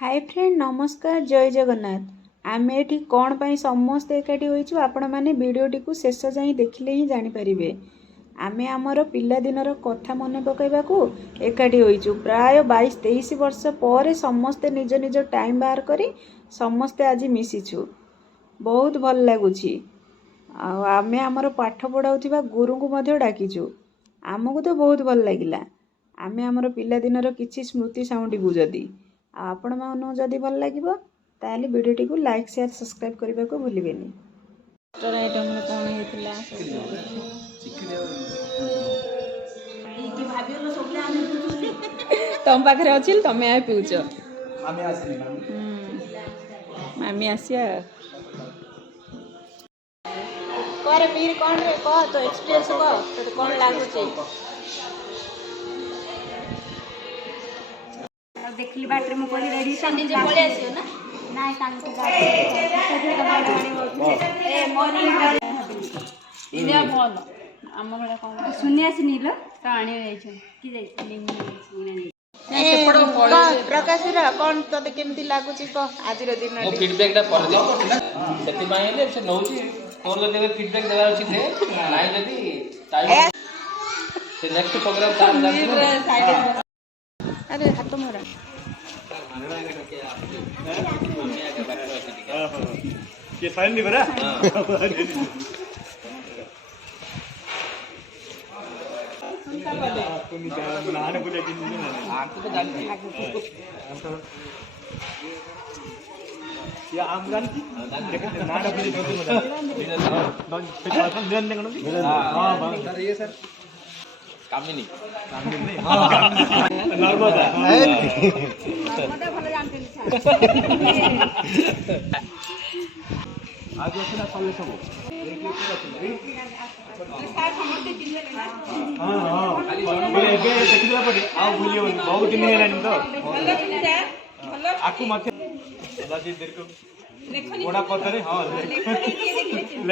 Hi friend नमस्कार जय जगन्नाथ आम एठी कौन पाई समस्ते एकाठी होइछु आपण माने वीडियोटी को शेष जाई देखिले ही जानि परिबे। आमे आमर पिला दिनर कथा मने पकाइबाकू एकाठी होइछु प्राय 22-23 वर्ष पर समस्ते निज निज टाइम बाहर करी समस्ते आज मिसिछु बहुत भल लागुछि। आमे आमर पाठ पढ़ाउथिबा गुरु को मध्य डाकिछु आमको तो बहुत भल लागिला। आमे आमर पिला दिनर किछि स्मृति साउंडिबु जदी आपण मानू जदि भल लागिबो ताले वीडियोटी को लाइक शेयर सब्सक्राइब करबा को भूलिबेनी। एक्स्ट्रा आइटम में कोन हेतिला की भाबियो सबले आने तम पाखरे अछिल तमे आ पिउचो मामी आसी मामी आसिया करे पीर कोन रे कह तो एक्सपीरियंस कह तो कोन लागु छै देखली बाटरे मु कोली रेडी संदीप जे पळे आसियो ना नाय तांग के ए मॉर्निंग इदिया बोल हम बडा कोन सुनि आसी नीलो राणी जाय छै की जाय छै निमनी ए पडो प्रकाश रा कोन तते केमती लागु छी को आज रो दिन मो फीडबैक ता पर दे सेति माय ले से नौची तोर जगह फीडबैक देवा अछि थे नाय जदी टाइम से नेक्स्ट प्रोग्राम तार जा अरे हाथ मोरा ये फाइल नहीं भरा आपको नहीं जाना नहाने को लेके नहीं ना आपको तो जानते या आम जानती लेकिन नहाने को लेके तो फिर निरंजन देखो हां सर ये सर कामिनी नर्मदा नर्मदा भले जानते आज असना सल्ले सब सार समझते चिल्ले ना हां हां बोले एबे देखिला पड़ी आ भूलियो बहुत दिन हेलानी तो भलो आकु माथे दादी देर को लेखनी बड़ा पथरे हां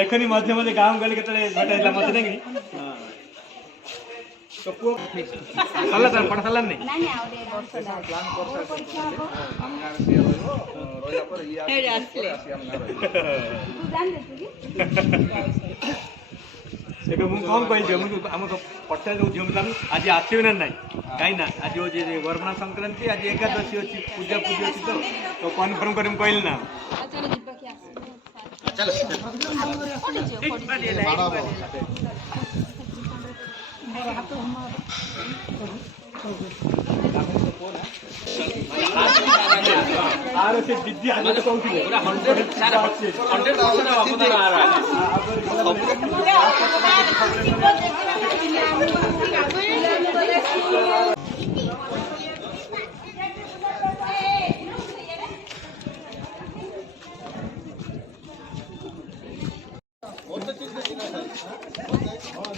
लेखनी माध्यम से काम गले केतले भेटाइला मते नहीं हां तो को सल्ला तर पढ़ सल्ला नहीं नहीं आवरे वर्ष प्लान कर हमना से रोया पर ये आसले तू जान दे तू एबे मु कम कहि दे मु हम तो पछा जो झुम ताम आज आसीबे ना नहीं काई ना आज ओ जे वर्णा संक्रांति आज एकादशी अछि पूजा पूजा अछि तो कन्फर्म करिम कइल ना चलो जिब्बा के आसी चलो पड़ी जो मेरे हाथ आरो से दिद्दी आने तो कहउथिले पूरा 100% अवदान आ रहा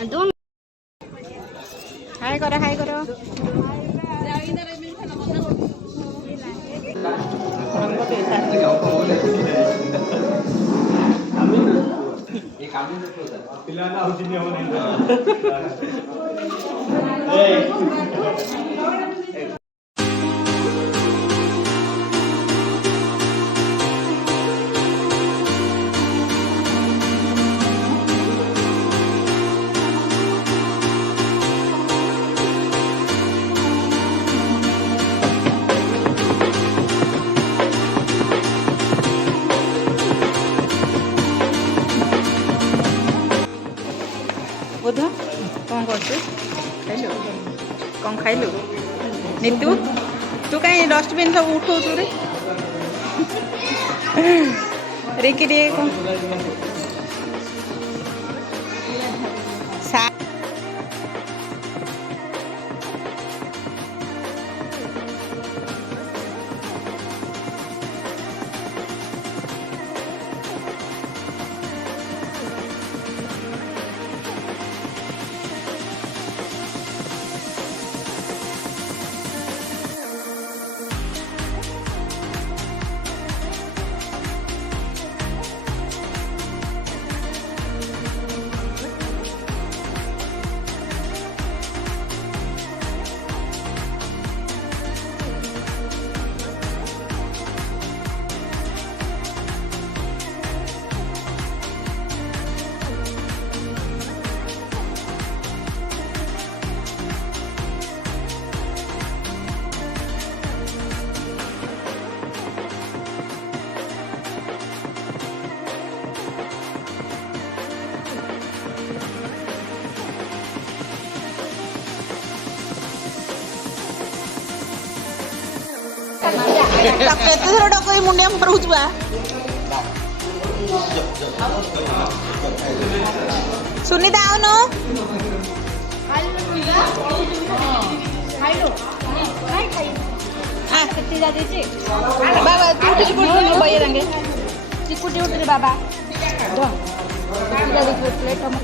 है दोन हाय करो पिलाना हो जिने हो नहीं बुध कौन करछु खाइलो कौन खाइलो नितु तू कहीं डस्टबिन सब उठो रे रेकी रे कौन କେତେ ଥର ଡକେଇ ମୁଣ୍ଡିଆ ମରୁଛୁ ବା ସୁନିତା ଆଉନ बाबा तू उठी पड़ भैया रंगे चिकुटी उठ रे बाबा प्लेट हम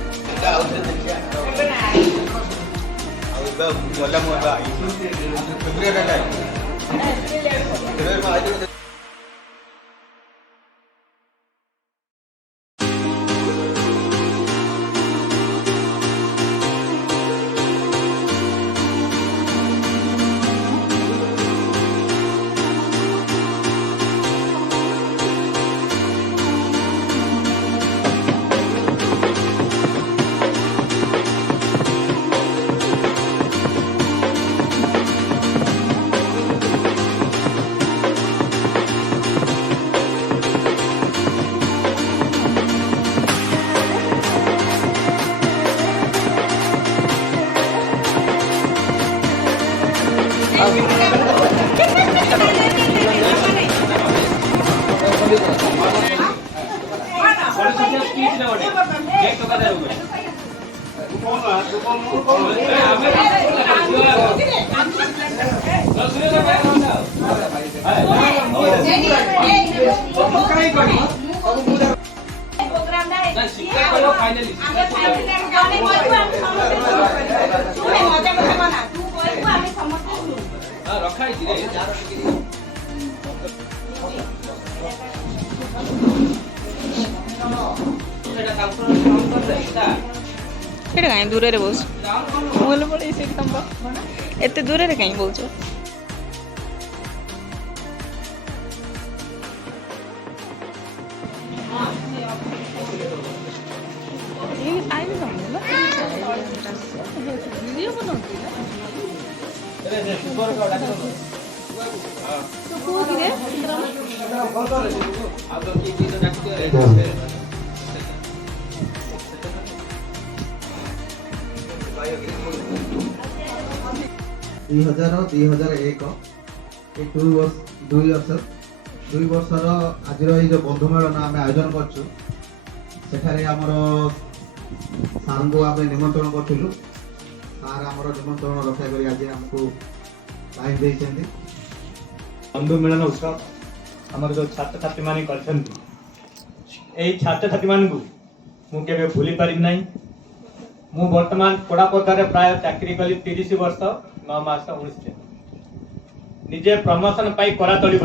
कहीं दूर रे बोस मोल पड़े से तंब एते दूर रे कहीं बोलछो ये आई नहीं समझला वीडियो बनाती है तो को रे अब की चीज डाकते 2001 ଦୁଇ ବର୍ଷର ଆଜିର ଏଇ ଯେଉଁ ବନ୍ଧୁ ମେଳନ ଆମେ ଆୟୋଜନ କରୁଛୁ ସେଠାରେ ଆମର ସାର୍ଙ୍କୁ ଆମେ ନିମନ୍ତ୍ରଣ କରିଥିଲୁ। ସାର୍ ଆମର ନିମନ୍ତ୍ରଣ ରକ୍ଷା କରି ଆଜି ଆମକୁ ଟାଇମ୍ ଦେଇଛନ୍ତି। ବନ୍ଧୁ ମିଳନ ଉତ୍ସବ ଆମର ଯେଉଁ ଛାତ୍ରଛାତ୍ରୀମାନେ କରିଛନ୍ତି ଏଇ ଛାତ୍ରଛାତ୍ରୀମାନଙ୍କୁ ମୁଁ କେବେ ଭୁଲି ପାରିବି ନାହିଁ। ମୁଁ ବର୍ତ୍ତମାନ କୋଡ଼ାପଦାରେ ପ୍ରାୟ ଚାକିରି କଲି 30 ବର୍ଷ 9 ମାସ 19 ଦିନ। ନିଜେ ପ୍ରମୋସନ ପାଇ କରାତଳି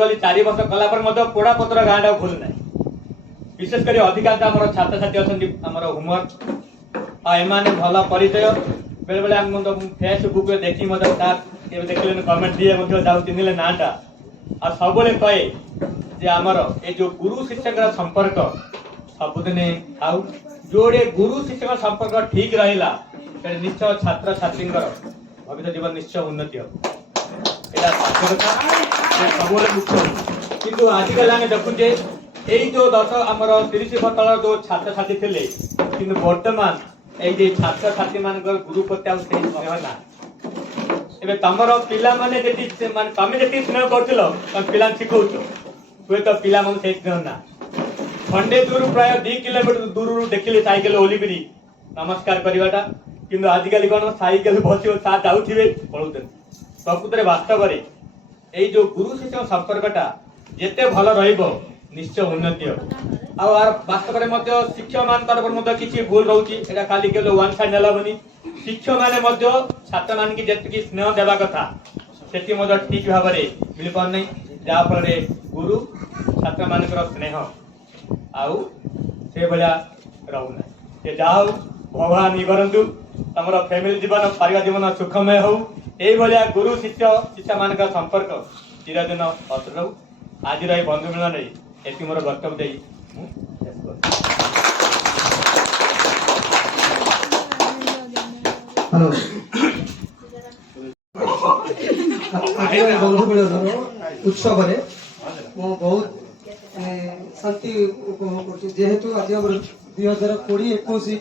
ଗଲି 4 ବର୍ଷ କଲା ପରେ ମଧ୍ୟ କୋଡ଼ାପଦର ଗାଁଟା ଭୁଲ ନାହିଁ। ବିଶେଷ କରି ଅଧିକାଂଶ ଆମର ଛାତ୍ରଛାତ୍ରୀ ଅଛନ୍ତି ଆମର ହୋମୱାର୍କ ଆଉ ଏମାନେ ଭଲ ପରିଚୟ ବେଳେବେଳେ ଆମେ ଫେସବୁକ୍ରେ ଦେଖି ମଧ୍ୟ ସାର୍ କେବେ ଦେଖିଲେ କମେଣ୍ଟ ଦିଏ ମଧ୍ୟ ଯାଉ ଚିହ୍ନିଲେ ନାଁଟା ଆଉ ସବୁବେଳେ କହେ ଯେ ଆମର ଏଇ ଯେଉଁ ଗୁରୁ ଶିଷ୍ୟଙ୍କର ସମ୍ପର୍କ ସବୁଦିନେ ଆଉ ଯୋଡ଼େ ଗୁରୁ ଶିକ୍ଷକ ସମ୍ପର୍କ ଠିକ୍ ରହିଲା ସେଠି ନିଶ୍ଚୟ ଛାତ୍ରଛାତ୍ରୀଙ୍କର ଭବିଷ୍ୟତ ଜୀବନ ନିଶ୍ଚୟ ଉନ୍ନତି ହେବ। ଏଇଟା ସତ୍ୟ କଥା ସବୁବେଳେ ମୁଖ୍ୟ। କିନ୍ତୁ ଆଜିକାଲି ଆମେ ଦେଖୁଛେ ଏଇ ଯେଉଁ ଆମର 30 ବର୍ଷର ଯେଉଁ ଛାତ୍ରଛାତ୍ରୀ ଥିଲେ କିନ୍ତୁ ବର୍ତ୍ତମାନ ଏଇ ଯେ ଛାତ୍ରଛାତ୍ରୀମାନଙ୍କର ଗୁରୁ ପ୍ରତି ଆଉ ସେଇ ସ୍ନେହ ନା। ଏବେ ତମର ପିଲାମାନେ ଯେତିକି ତମେ ଯେତିକି ସ୍ନେହ କରୁଥିଲ ତମ ପିଲାଙ୍କୁ ଶିଖଉଛ ହୁଏତ ପିଲାମାନଙ୍କୁ ସେଇ ସ୍ନେହ ନା। खंडे दूर प्राय 2 किलोमीटर दूर देखिले साइकेल ओलिकरी नमस्कार करवाटा किंतु आजिकल कौन साइकेल बस सा जाऊे पड़ते प्रकृत वास्तव में यही जो गुरु शिष्य संपर्कटा जिते भल निश्चय उन्नति हम आर वास्तव में शिक्षक मान तरफ किसी भूल रोचे खाली केवल वन साइड नेलबनी शिक्षक मैंने छात्र मान की जी स्नेह देवा कथा से ठीक भाव में मिल पार नहीं जहाँफल गुरु छात्र मान स्नेह आउ से भाया रहूना से जहा भगवान ये करतु तुम फैमिली जीवन परिवार जीवन सुखमय हो ये गुरु शिष्य शिष्य मान संपर्क चिरदिन अटल रहू। आज बंधु मिलन ये मोर वक्तव्य दे बंधु मिलन उत्सव बहुत शांति उपभोग कर जेहेतु आज 2020-21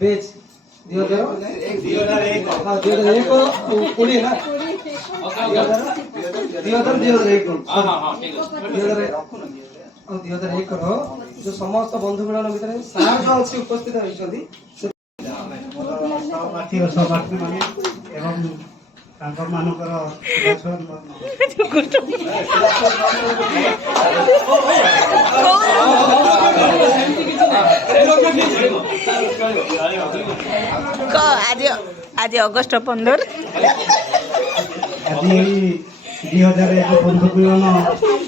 बैच 2001 20 ना 2001 ର जो समस्त बंधु मिलन भितर सार जो अछि उपस्थित होइछथि सहपाठी माने एवं तांकर मानकर आज आज अगस्ट 15 आज 2001 बंधु मिलन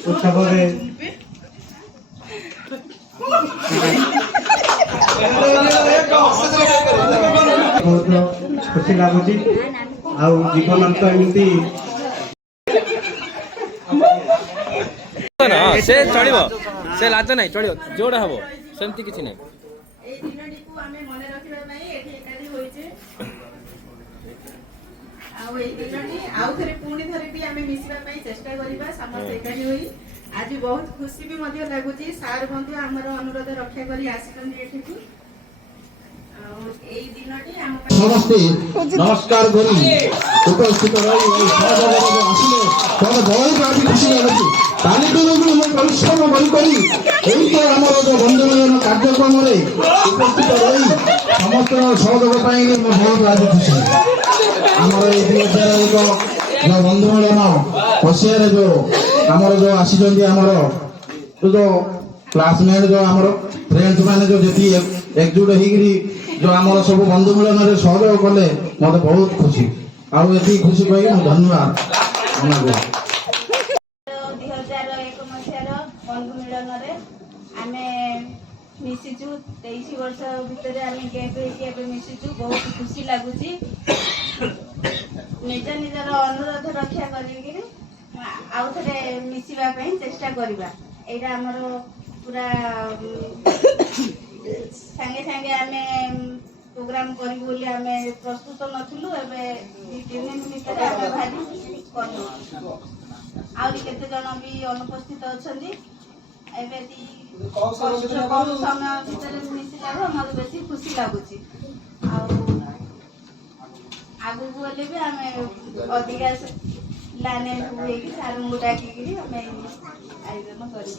उत्सव बहुत खुशी लगुच जीवन तो एमती से चलो से लाज ना चलो जोड़ा हम सेमती किसी ना आज बहुत खुशी भी लगुच सार बंधु आमर अनुरोध रक्षा कर समस्ते नमस्कार करी उपस्थित रही आसिले तब बहुत आज खुशी लगुच ताली परिश्रम करी तो आम जो बंधु मिलन कार्यक्रम उपस्थित रही समस्त सहयोग बहुत आज खुशी आमर ये 2001 जो बंधु मिलन मसीह जो आमर जो आसी जो क्लासमेट जो आमर फ्रेंड्स मैंने जो जी एकजुट होगी जो आम सब बंधु मिलन सहयोग कले मत बहुत खुशी आई खुशी कही धन्यवाद। 2001 मसीहार बंधु मिलन आमे मिशिचु 23 वर्ष भितर आमे गैप होके मिशिचु बहुत खुशी लगुच निज निजर अनुरोध रक्षा करी आउ थे मिशिबा चेष्टा करवा एटा हमर पूरा संगे संगे आमे प्रोग्राम करी बोली आमे प्रस्तुत नथिलु एबे 2-3 दिन भितर आमे भारी करनु आउरी केते जण भी अनुपस्थित अछंती एबे कम समय भितर मिशिला हमर बेसी खुशी लागुची आ आगु बोले भी आमे अधिका लाने हुए कि सार मुडा की हमें आयोजन करी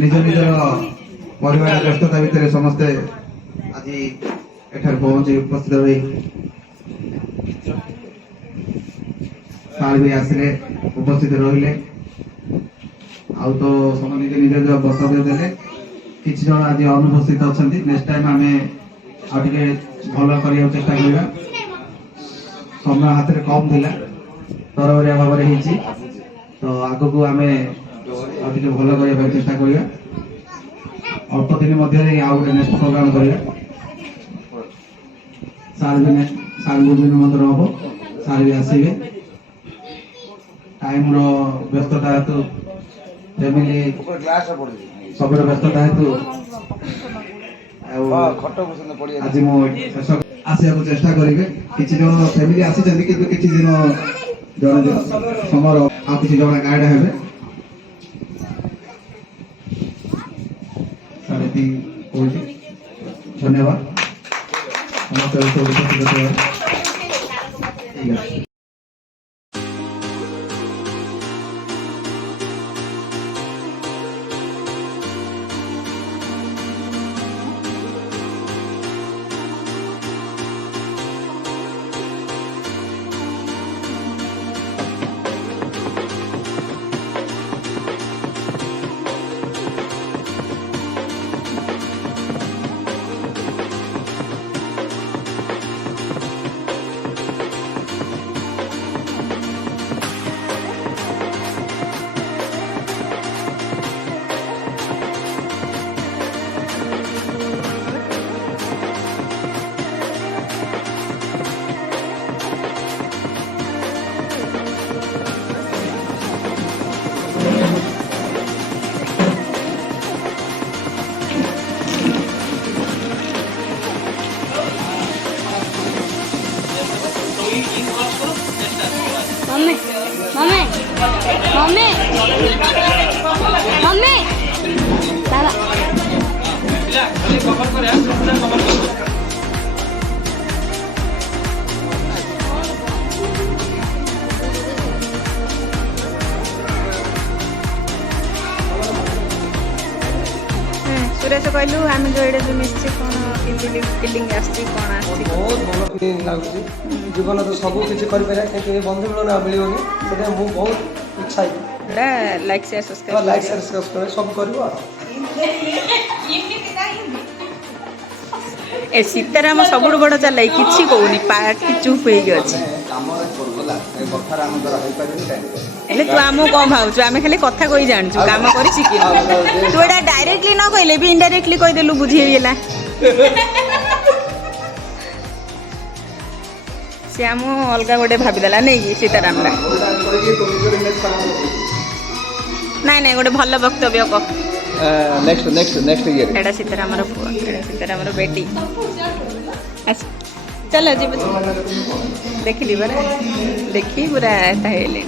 निज निजर परिवार व्यस्तता भितर समस्ते आज एठार पहुंची उपस्थित रही साल भी आसिले उपस्थित रहिले आउ तो समस्त निज निज वक्तव्य देले किछि जण आज अनुपस्थित अछंती नेक्स्ट टाइम आमे आ टिके भलो करिया चेष्टा करिया समय हाथ रे कम दिला तरवरिया भाव रे हिची तो आगो को आमे आ टिके भलो करिया चेष्टा करिया अल्प दिन मध्य रे आउ नेक्स्ट प्रोग्राम करिया साल भी निमंत्रण हम साल भी आसवे टाइम व्यस्तता हेतु फैमिली सब व्यस्तता हेतु आज शेष आसवा चेष्टा करेंगे किसी जन फैमिली आसी किसी दिन जन समर आ किसी जन गाइड हे धन्यवाद समस्त मम्मी मम्मी मम्मी मम्मी दादा सुरेश कहलु आम जो ये जो मिसछि कौन फीलिंग आछि कौन आछि बहुत भल फीलिंग लाଗୁଛି जीवन तो सब किसी कर पारे कि बंधु मिलन मिलबनी से मु बहुत एक्साइटेड एटा like share subscribe like share subscribe सब करबो ए सीताराम सबुठ बड़ चलाई किछि कहूनी पार्टी चुप हो गई अछि हेले तू आमो कम भावछु आमे खाली कथा कहि जानछु काम करि सिकि तू एटा डायरेक्टली न कहले भी इनडायरेक्टली कहि देलु बुझी गेला से आमो अलगा गोटे भाबी देला नै कि सीताराम ला नाइ नाइ गोटे भल वक्तव्य क नेक्स्ट ईयर एटा सीताराम रो पुआ एटा सीताराम रो बेटी अच्छा चलो जी देखली बरा देखी पूरा हेले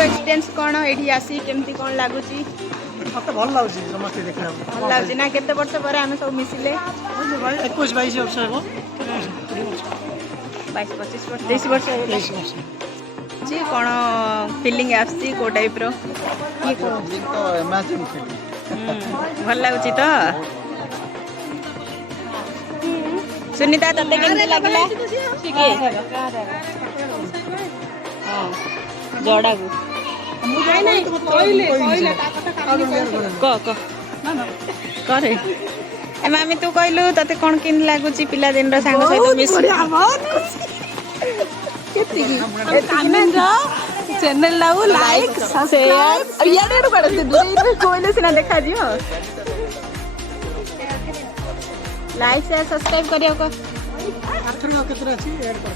एक्सपीरियंस कौन एठी आसी केमती कौन लागुची मत भल लाଗୁଛି समस्त देखला भल लागुची ना केते वर्ष पर हम सब मिसिले भाई 21 22 वर्ष हेबो 22 25 वर्ष 23 वर्ष जी कौन फीलिंग आसी को टाइप रो की को तो इमेजिन फीलिंग भल लागुची तो सुनीता तते केमती लागला ठीक है हां जोड़ा को नहीं नहीं कोइले क करे ए मामी तू कहलु तते कोन किन लागुची पिला दिन रो संग सहित मिस बहुत केती की कमेंट चैनल लाउ लाइक सब्सक्राइब या डेडू करते दूर कोइले सिना देखा दियो लाइक शेयर सब्सक्राइब करियो को आथर केतरा छी ऐड कर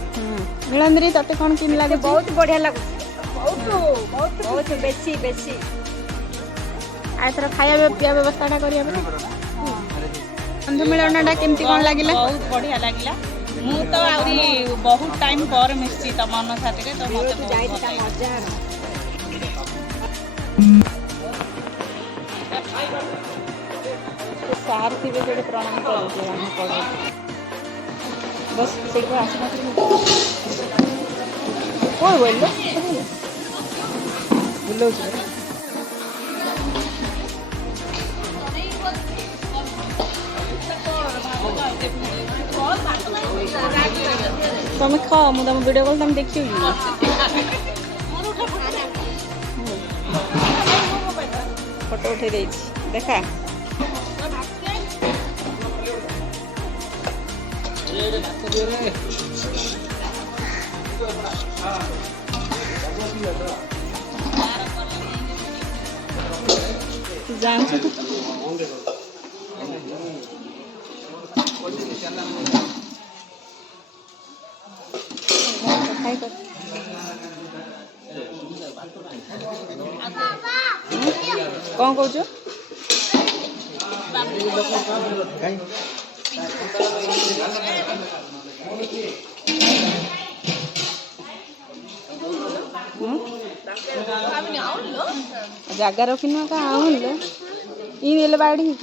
नीलंद्री तते कोन किन लागे बहुत बढ़िया लागु बहुत बेसी बेसी आ थोड़ा खाया पिया व्यवस्था करिया बंधु मिलनटा केमती कोन लागिला बहुत बढ़िया लागिला मु तो आउरी बहुत टाइम पर मिसची त मन साथे तो मते बहुत मजा सार थी जो प्रणाम करूँ हम पढ़े बस से आसना कौन बोल बुलो तुम खाओ मुझे तुम वीडियो कॉल तुम देखियो फोटो उठे देखा जानछु कौन कहू जगह रखी का आउन इन बाड़ी